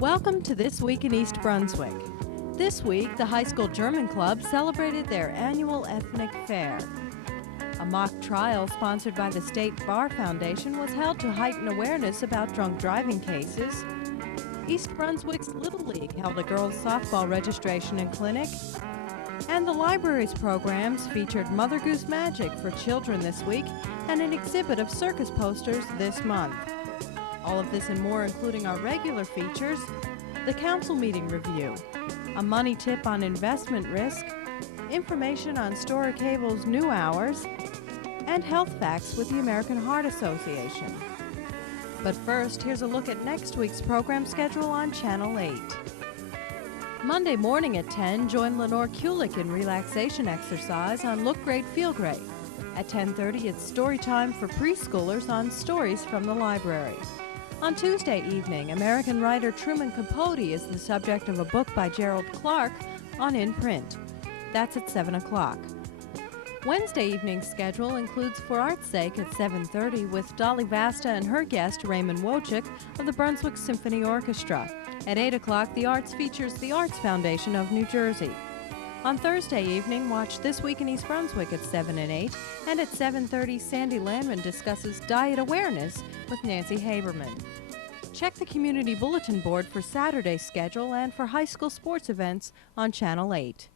Welcome to This Week in East Brunswick. This week, the High School German Club celebrated their annual ethnic fair. A mock trial sponsored by the State Bar Foundation was held to heighten awareness about drunk driving cases. East Brunswick's Little League held a girls' softball registration and clinic. And the library's programs featured Mother Goose Magic for children this week and an exhibit of circus posters this month. All of this and more, including our regular features, the council meeting review, a money tip on investment risk, information on Storer Cable's new hours, and health facts with the American Heart Association. But first, here's a look at next week's program schedule on Channel 8. Monday morning at 10, join Lenore Kulik in relaxation exercise on Look Great, Feel Great. At 10:30, it's story time for preschoolers on stories from the library. On Tuesday evening, American writer Truman Capote is the subject of a book by Gerald Clark on In Print. That's at 7 o'clock. Wednesday evening's schedule includes For Art's Sake at 7:30 with Dolly Vasta and her guest Raymond Wojcik of the Brunswick Symphony Orchestra. At 8 o'clock, the Arts features the Arts Foundation of New Jersey. On Thursday evening, watch This Week in East Brunswick at 7 and 8, and at 7:30, Sandy Landman discusses diet awareness with Nancy Haberman. Check the Community Bulletin Board for Saturday's schedule and for high school sports events on Channel 8.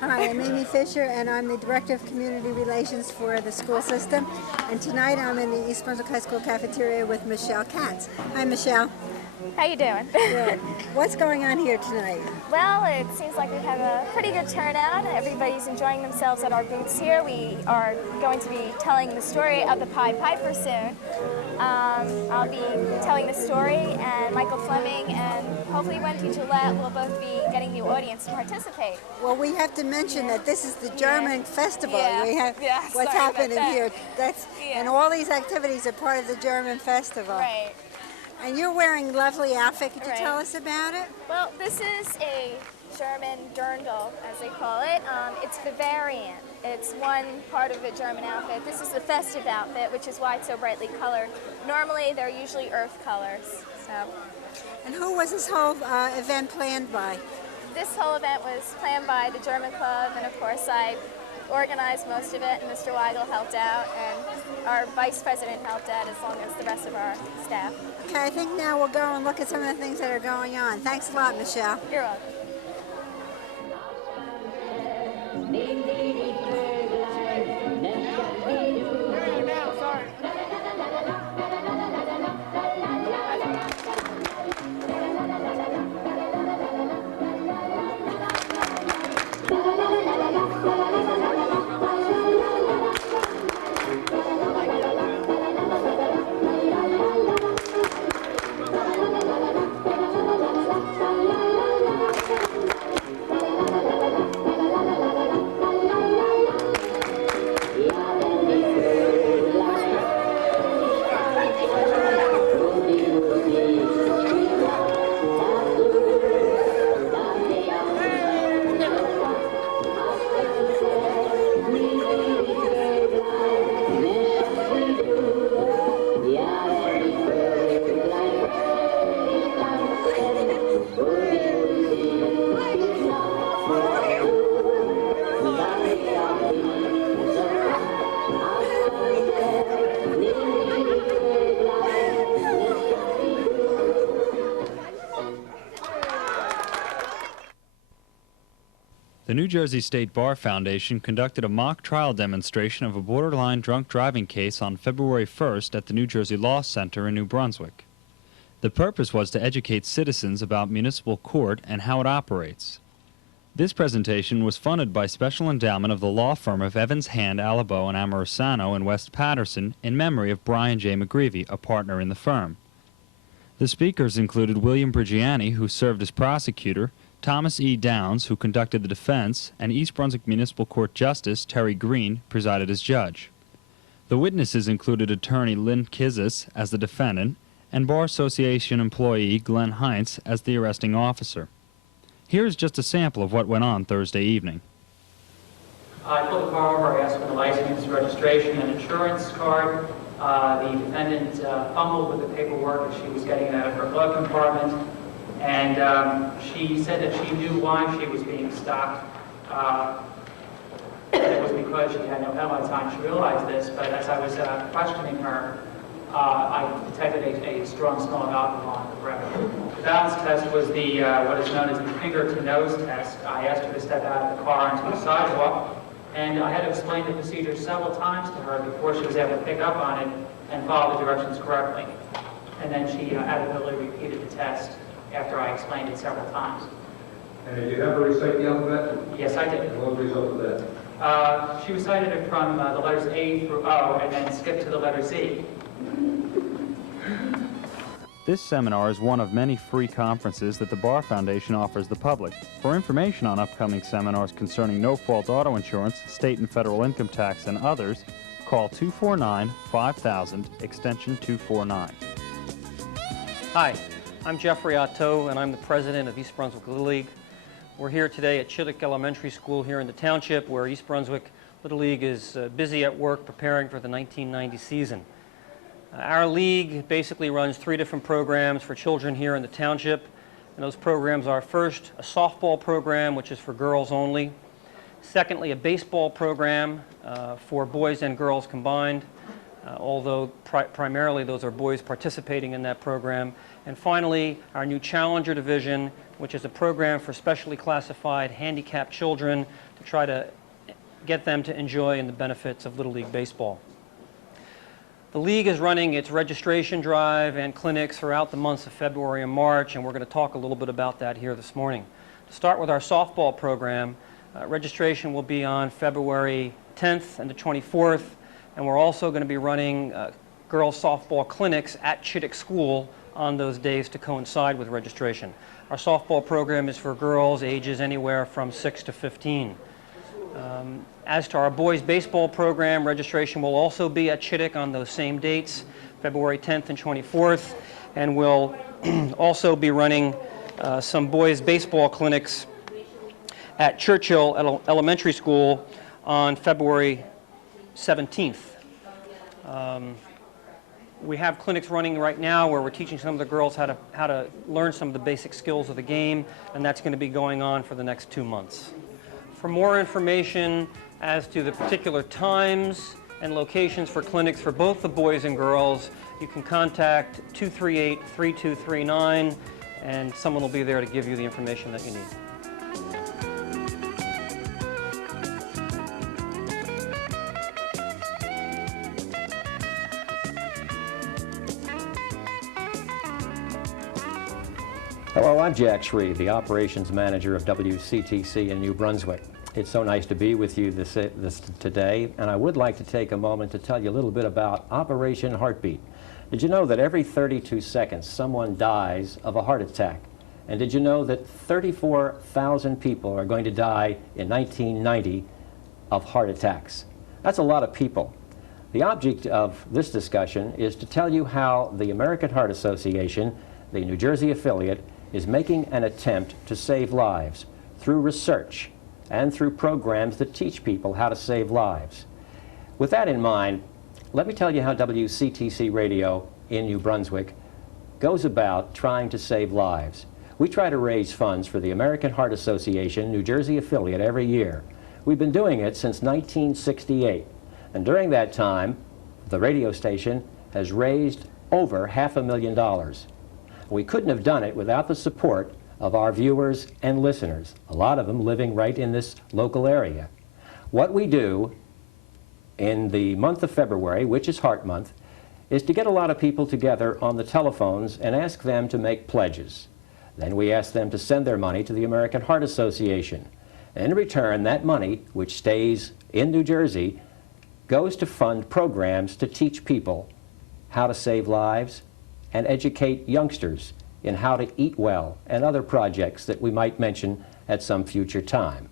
Hi, I'm Amy Fisher, and I'm the Director of Community Relations for the school system. And tonight I'm in the East Brunswick High School cafeteria with Michelle Katz. Hi, Michelle. How you doing? Good. What's going on here tonight? Well, it seems like we have a pretty good turnout. Everybody's enjoying themselves at our booths here. We are going to be telling the story of the Pied Piper soon. I'll be telling the story, and Michael Fleming and hopefully Wendy Gillette will both be getting the audience to participate. Well, we have to mention that this is the German festival. We have what's happening here. And all these activities are part of the German festival. Right. And you're wearing a lovely outfit. Could you tell us about it? Well, this is a German dirndl, as they call it. It's Bavarian. It's one part of the German outfit. This is the festive outfit, which is why it's so brightly colored. Normally, they're usually earth colors. So. And who was this whole event planned by? This whole event was planned by the German Club, and of course I organized most of it, and Mr. Weigel helped out, and our Vice President helped out, as long as the rest of our staff. Okay, I think now we'll go and look at some of the things that are going on. Thanks a lot, Michelle. You're welcome. The New Jersey State Bar Foundation conducted a mock trial demonstration of a borderline drunk driving case on February 1st at the New Jersey Law Center in New Brunswick. The purpose was to educate citizens about municipal court and how it operates. This presentation was funded by special endowment of the law firm of Evans, Hand, Alabo, and Amorosano in West Patterson in memory of Brian J. McGreevy, a partner in the firm. The speakers included William Brigiani, who served as prosecutor, Thomas E. Downs, who conducted the defense, and East Brunswick Municipal Court Justice Terry Green presided as judge. The witnesses included attorney Lynn Kizis as the defendant and Bar Association employee Glenn Heinz as the arresting officer. Here is just a sample of what went on Thursday evening. I pulled the car over, I asked for the license, registration, and insurance card. The defendant fumbled with the paperwork as she was getting it out of her glove compartment, and she said that she knew why she was being stopped. It was because she had no penalty time. She realized this, but as I was questioning her, I detected a strong smell of alcohol in the breath. The balance test was the what is known as the finger-to-nose test. I asked her to step out of the car onto the sidewalk, and I had to explain the procedure several times to her before she was able to pick up on it and follow the directions correctly. And then she adequately repeated the test after I explained it several times. And did you have her recite the alphabet? Yes, I did. And what was the result of that? She recited it from the letters A through O and then skipped to the letter Z. This seminar is one of many free conferences that the Bar Foundation offers the public. For information on upcoming seminars concerning no-fault auto insurance, state and federal income tax, and others, call 249-5000, extension 249. Hi, I'm Jeffrey Otto, and I'm the president of East Brunswick Little League. We're here today at Chittick Elementary School here in the township, where East Brunswick Little League is busy at work preparing for the 1990 season. Our league basically runs 3 different programs for children here in the township, and those programs are: first, a softball program, which is for girls only; secondly, a baseball program for boys and girls combined, although primarily those are boys participating in that program; and finally, our new Challenger division, which is a program for specially classified handicapped children to try to get them to enjoy in the benefits of Little League Baseball. The league is running its registration drive and clinics throughout the months of February and March, and we're going to talk a little bit about that here this morning. To start with our softball program, registration will be on February 10th and the 24th, and we're also going to be running girls softball clinics at Chittick School on those days to coincide with registration. Our softball program is for girls ages anywhere from 6 to 15. As to our boys baseball program, registration will also be at Chittick on those same dates, February 10th and 24th, and we'll also be running some boys baseball clinics at Churchill Elementary School on February 17th. We have clinics running right now where we're teaching some of the girls how to learn some of the basic skills of the game, and that's going to be going on for the next 2 months. For more information as to the particular times and locations for clinics for both the boys and girls, you can contact 238-3239, and someone will be there to give you the information that you need. Hello, I'm Jack Shreve, the Operations Manager of WCTC in New Brunswick. It's so nice to be with you today, and I would like to take a moment to tell you a little bit about Operation Heartbeat. Did you know that every 32 seconds someone dies of a heart attack? And did you know that 34,000 people are going to die in 1990 of heart attacks? That's a lot of people. The object of this discussion is to tell you how the American Heart Association, the New Jersey affiliate, is making an attempt to save lives through research and through programs that teach people how to save lives. With that in mind, let me tell you how WCTC Radio in New Brunswick goes about trying to save lives. We try to raise funds for the American Heart Association New Jersey affiliate every year. We've been doing it since 1968, and during that time, the radio station has raised over $500,000. We couldn't have done it without the support of our viewers and listeners, a lot of them living right in this local area. What we do in the month of February, which is Heart Month, is to get a lot of people together on the telephones and ask them to make pledges. Then we ask them to send their money to the American Heart Association. In return, that money, which stays in New Jersey, goes to fund programs to teach people how to save lives and educate youngsters in how to eat well and other projects that we might mention at some future time.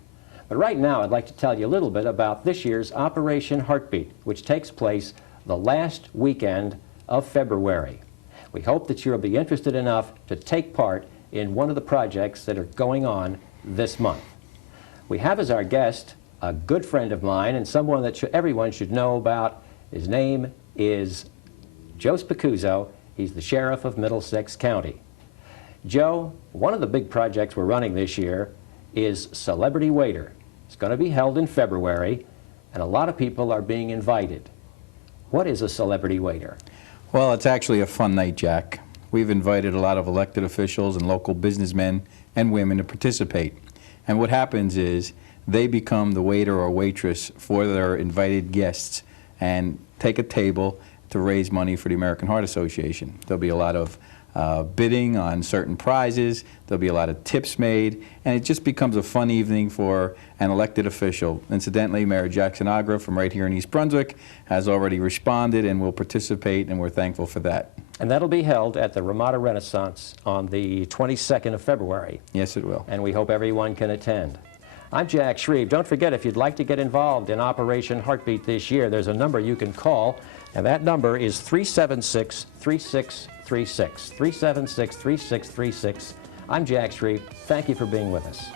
But right now, I'd like to tell you a little bit about this year's Operation Heartbeat, which takes place the last weekend of February. We hope that you'll be interested enough to take part in one of the projects that are going on this month. We have as our guest a good friend of mine and someone that everyone should know about. His name is Joe Spicuzzo. He's the sheriff of Middlesex County. Joe, one of the big projects we're running this year is Celebrity Waiter. It's going to be held in February, and a lot of people are being invited. What is a Celebrity Waiter? Well, it's actually a fun night, Jack. We've invited a lot of elected officials and local businessmen and women to participate. And what happens is they become the waiter or waitress for their invited guests and take a table to raise money for the American Heart Association. There'll be a lot of bidding on certain prizes, there'll be a lot of tips made, and it just becomes a fun evening for an elected official. Incidentally, Mayor Jackson Agra from right here in East Brunswick has already responded and will participate, and we're thankful for that. And that'll be held at the Ramada Renaissance on the 22nd of February. Yes, it will. And we hope everyone can attend. I'm Jack Shreve. Don't forget, if you'd like to get involved in Operation Heartbeat this year, there's a number you can call, and that number is 376-3636. 376-3636. I'm Jack Shreve. Thank you for being with us.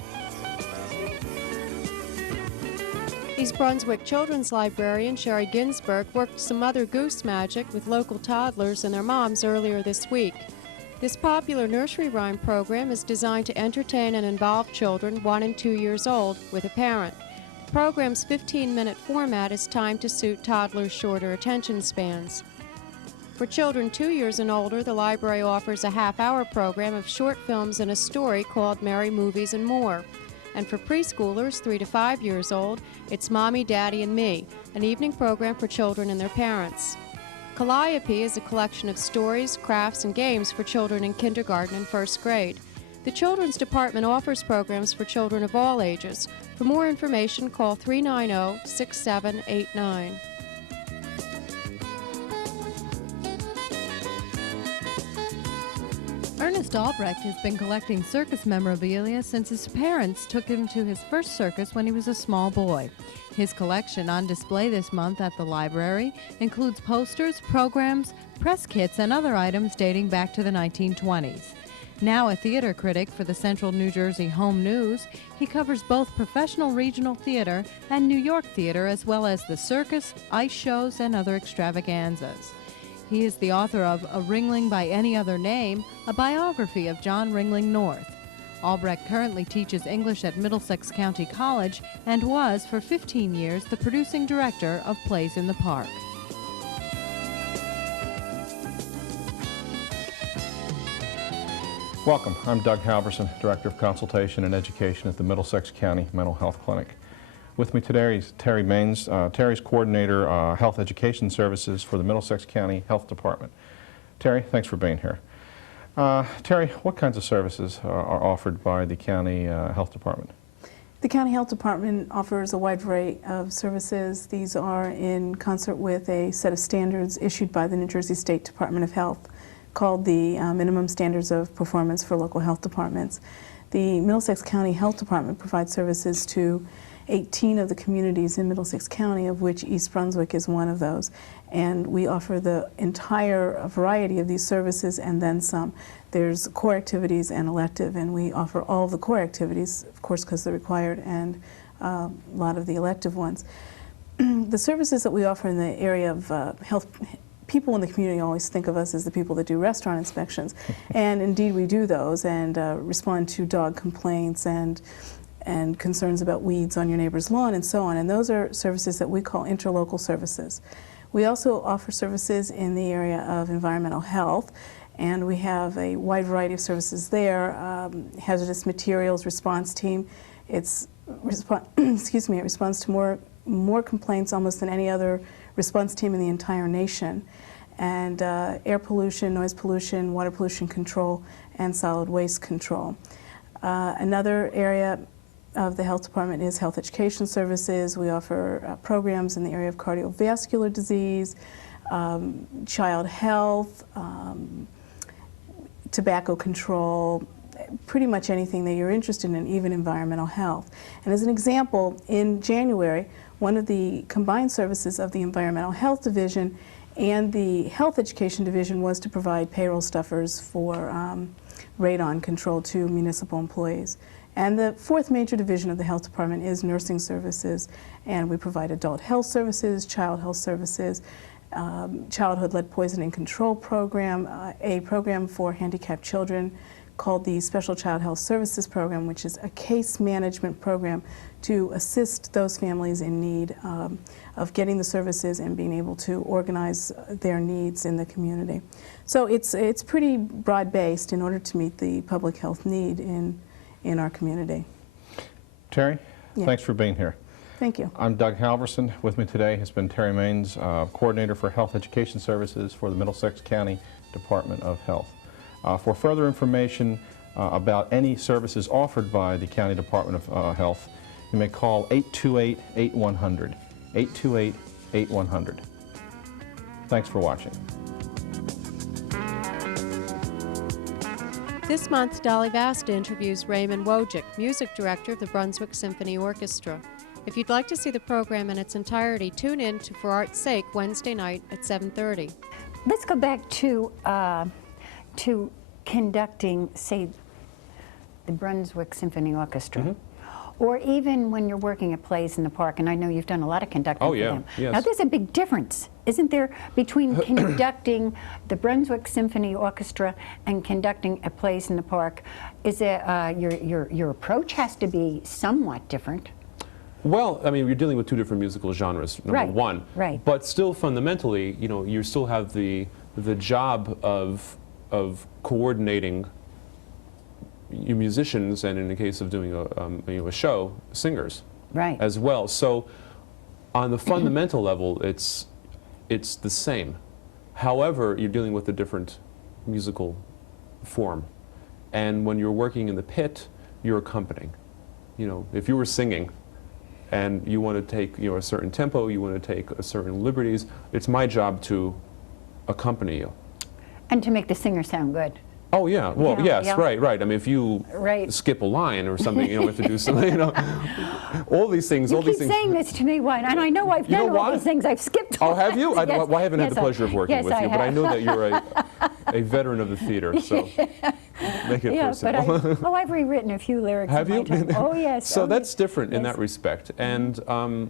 East Brunswick Children's Librarian Sherry Ginsburg worked some Mother Goose magic with local toddlers and their moms earlier this week. This popular nursery rhyme program is designed to entertain and involve children 1 and 2 years old with a parent. The program's 15-minute format is timed to suit toddlers' shorter attention spans. For children 2 years and older, the library offers a half-hour program of short films and a story called Merry Movies and More. And for preschoolers 3 to 5 years old, it's Mommy, Daddy, and Me, an evening program for children and their parents. Calliope is a collection of stories, crafts, and games for children in kindergarten and first grade. The Children's Department offers programs for children of all ages. For more information, call 390-6789. Ernest Albrecht has been collecting circus memorabilia since his parents took him to his first circus when he was a small boy. His collection, on display this month at the library, includes posters, programs, press kits, and other items dating back to the 1920s. Now a theater critic for the Central New Jersey Home News, he covers both professional regional theater and New York theater, as well as the circus, ice shows, and other extravaganzas. He is the author of A Ringling by Any Other Name, a biography of John Ringling North. Albrecht currently teaches English at Middlesex County College and was, for 15 years, the producing director of Plays in the Park. Welcome. I'm Doug Halverson, Director of Consultation and Education at the Middlesex County Mental Health Clinic. With me today is Terry Maines. Terry's Coordinator, Health Education Services for the Middlesex County Health Department. Terry, thanks for being here. Terry, what kinds of services are offered by the County Health Department? The County Health Department offers a wide variety of services. These are in concert with a set of standards issued by the New Jersey State Department of Health called the Minimum Standards of Performance for Local Health Departments. The Middlesex County Health Department provides services to 18 of the communities in Middlesex County, of which East Brunswick is one of those. And we offer the entire variety of these services and then some. There's core activities and elective, and we offer all of the core activities, of course, because they're required, and a lot of the elective ones. The services that we offer in the area of health, people in the community always think of us as the people that do restaurant inspections, and indeed we do those and respond to dog complaints and concerns about weeds on your neighbor's lawn and so on, and those are services that we call interlocal services. We also offer services in the area of environmental health, and we have a wide variety of services there. Hazardous materials response team, it responds to more complaints almost than any other response team in the entire nation, and air pollution, noise pollution, water pollution control, and solid waste control. Another area of the health department is health education services. We offer programs in the area of cardiovascular disease, child health, tobacco control, pretty much anything that you're interested in, even environmental health. And as an example, in January, one of the combined services of the Environmental Health Division and the Health Education Division was to provide payroll stuffers for radon control to municipal employees. And the fourth major division of the health department is nursing services, and we provide adult health services, child health services, childhood lead poisoning control program, a program for handicapped children called the Special Child Health Services Program, which is a case management program to assist those families in need of getting the services and being able to organize their needs in the community. So it's pretty broad-based in order to meet the public health need in our community. Terry, Yeah. thanks for being here. Thank you. I'm Doug Halverson. With me today has been Terry Maines, Coordinator for Health Education Services for the Middlesex County Department of Health. For further information about any services offered by the County Department of Health, you may call 828-8100, 828-8100. Thanks for watching. This month, Dolly Vasta interviews Raymond Wojcik, Music Director of the Brunswick Symphony Orchestra. If you'd like to see the program in its entirety, tune in to For Art's Sake Wednesday night at 7:30. Let's go back to conducting, say, the Brunswick Symphony Orchestra, or even when you're working at plays in the park, and I know you've done a lot of conducting for them. Yes. Now, there's a big difference, isn't there, between conducting the Brunswick Symphony Orchestra and conducting at plays in the park? Is it, your approach has to be somewhat different. Well, I mean, you're dealing with two different musical genres, number one. Right. But still, fundamentally, you know, you still have the job of coordinating your musicians, and in the case of doing a show, singers. Right. As well. So, on the fundamental level, it's the same. However, you're dealing with a different musical form, and when you're working in the pit, you're accompanying. You know, if you were singing, and you want to take a certain tempo, you want to take certain liberties, it's my job to accompany you. And to make the singer sound good. Oh yeah, well yes, yeah. right. I mean, if you skip a line or something, you know, have to do something, you know, all these things. You keep saying this to me, Juan, and I know I've done all these things. I've skipped. Oh, have you? Yes. Well, I haven't had the pleasure of working with you, but I know that you're a veteran of the theater, so make it personal. But I've rewritten a few lyrics. Have you? Oh yes. So that's different in that respect, and you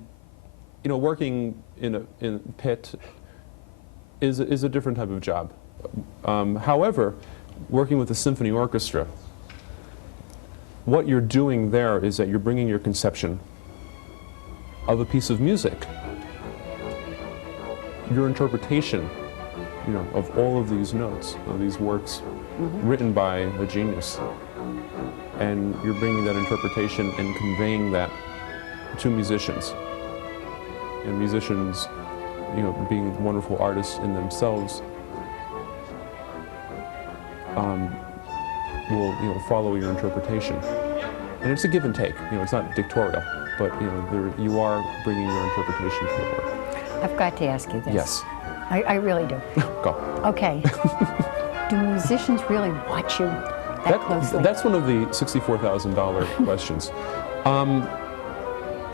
know, working in a pit is a different type of job. However, working with a symphony orchestra, what you're doing there is that you're bringing your conception of a piece of music, your interpretation, you know, of all of these notes, of these works written by a genius, and you're bringing that interpretation and conveying that to musicians. And musicians, you know, being wonderful artists in themselves, will follow your interpretation, and it's a give and take. You know, it's not dictatorial, but you know, you are bringing your interpretation to the work. I've got to ask you this. Yes. I really do. Go. Okay. Do musicians really watch you that closely? That's one of the $64,000 questions. I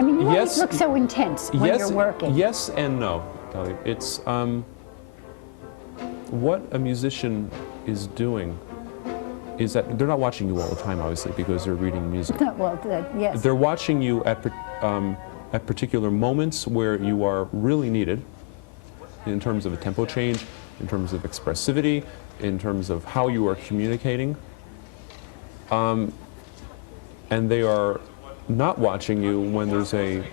mean, you always look so intense when you're working. Yes and no, Kelly. It's what a musician is doing is that they're not watching you all the time, obviously, because they're reading music. Well, yes. They're watching you at particular moments where you are really needed, in terms of a tempo change, in terms of expressivity, in terms of how you are communicating. And they are not watching you when there's a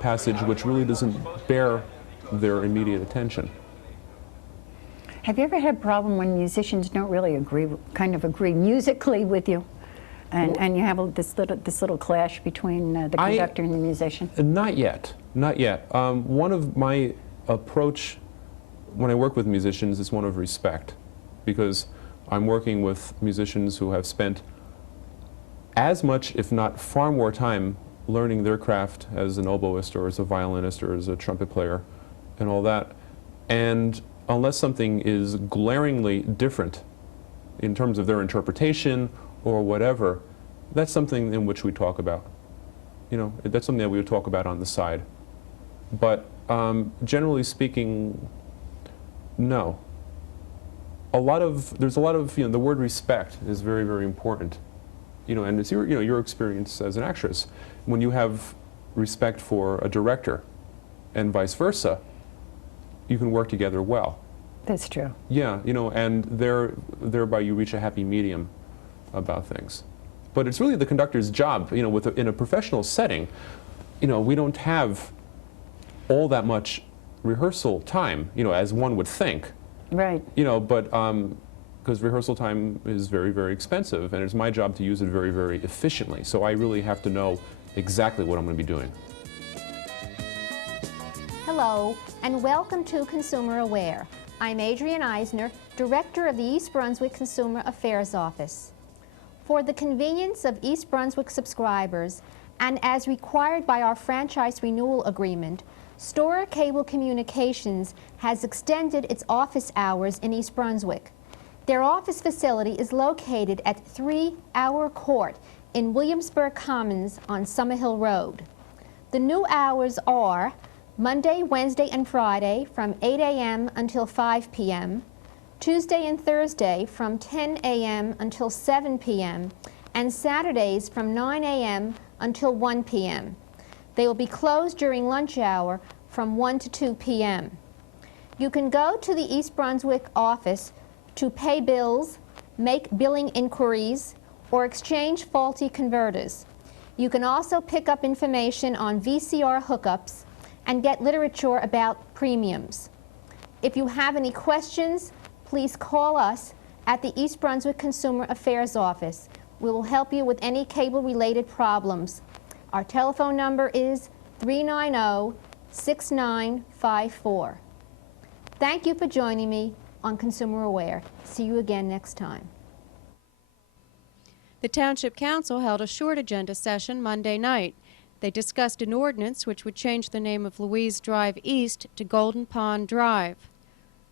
passage which really doesn't bear their immediate attention. Have you ever had a problem when musicians don't really agree musically with you, and you have this little clash between the conductor and the musician? Not yet, not yet. One of my approach when I work with musicians is one of respect, because I'm working with musicians who have spent as much, if not far more time learning their craft as an oboist or as a violinist or as a trumpet player and all that. And unless something is glaringly different in terms of their interpretation or whatever, that's something in which we talk about. You know, that's something that we would talk about on the side. But generally speaking, no. There's a lot of, the word respect is very, very important. And it's your experience as an actress. When you have respect for a director and vice versa, you can work together well. That's true. Yeah, and thereby you reach a happy medium about things. But it's really the conductor's job, in a professional setting, we don't have all that much rehearsal time, as one would think. Right. But because rehearsal time is very, very expensive, and it's my job to use it very, very efficiently. So I really have to know exactly what I'm going to be doing. Hello, and welcome to Consumer Aware. I'm Adrienne Eisner, Director of the East Brunswick Consumer Affairs Office. For the convenience of East Brunswick subscribers, and as required by our franchise renewal agreement, Storer Cable Communications has extended its office hours in East Brunswick. Their office facility is located at 3 Hour Court in Williamsburg Commons on Summerhill Road. The new hours are Monday, Wednesday, and Friday from 8 a.m. until 5 p.m., Tuesday and Thursday from 10 a.m. until 7 p.m., and Saturdays from 9 a.m. until 1 p.m. They will be closed during lunch hour from 1 to 2 p.m. You can go to the East Brunswick office to pay bills, make billing inquiries, or exchange faulty converters. You can also pick up information on VCR hookups and get literature about premiums. If you have any questions, please call us at the East Brunswick Consumer Affairs Office. We will help you with any cable-related problems. Our telephone number is 390-6954. Thank you for joining me on Consumer Aware. See you again next time. The Township Council held a short agenda session Monday night. They discussed an ordinance which would change the name of Louise Drive East to Golden Pond Drive.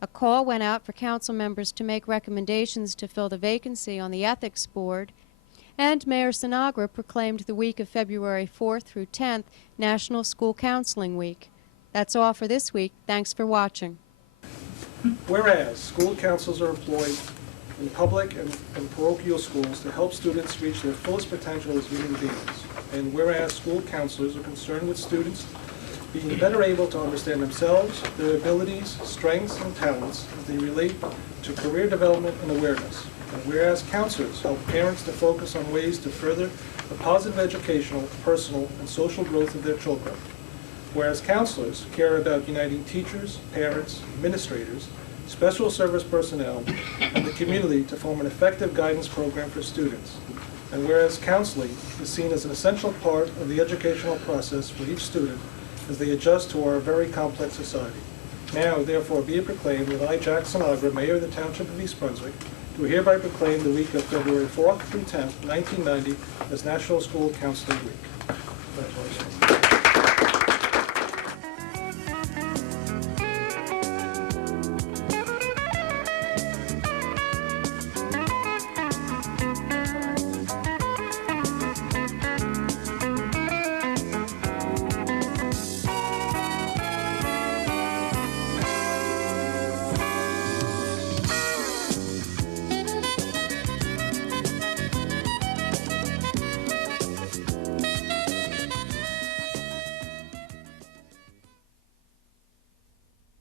A call went out for council members to make recommendations to fill the vacancy on the Ethics Board, and Mayor Sinagra proclaimed the week of February 4th through 10th National School Counseling Week. That's all for this week. Thanks for watching. Whereas school councils are employed in public and parochial schools to help students reach their fullest potential as human beings. And whereas school counselors are concerned with students being better able to understand themselves, their abilities, strengths, and talents as they relate to career development and awareness. And whereas counselors help parents to focus on ways to further the positive educational, personal, and social growth of their children. Whereas counselors care about uniting teachers, parents, administrators, special service personnel, and the community to form an effective guidance program for students. And whereas counseling is seen as an essential part of the educational process for each student as they adjust to our very complex society. Now, therefore, be it proclaimed that I, Jack Sinagra, Mayor of the Township of East Brunswick, do hereby proclaim the week of February 4th through 10th, 1990 as National School Counseling Week.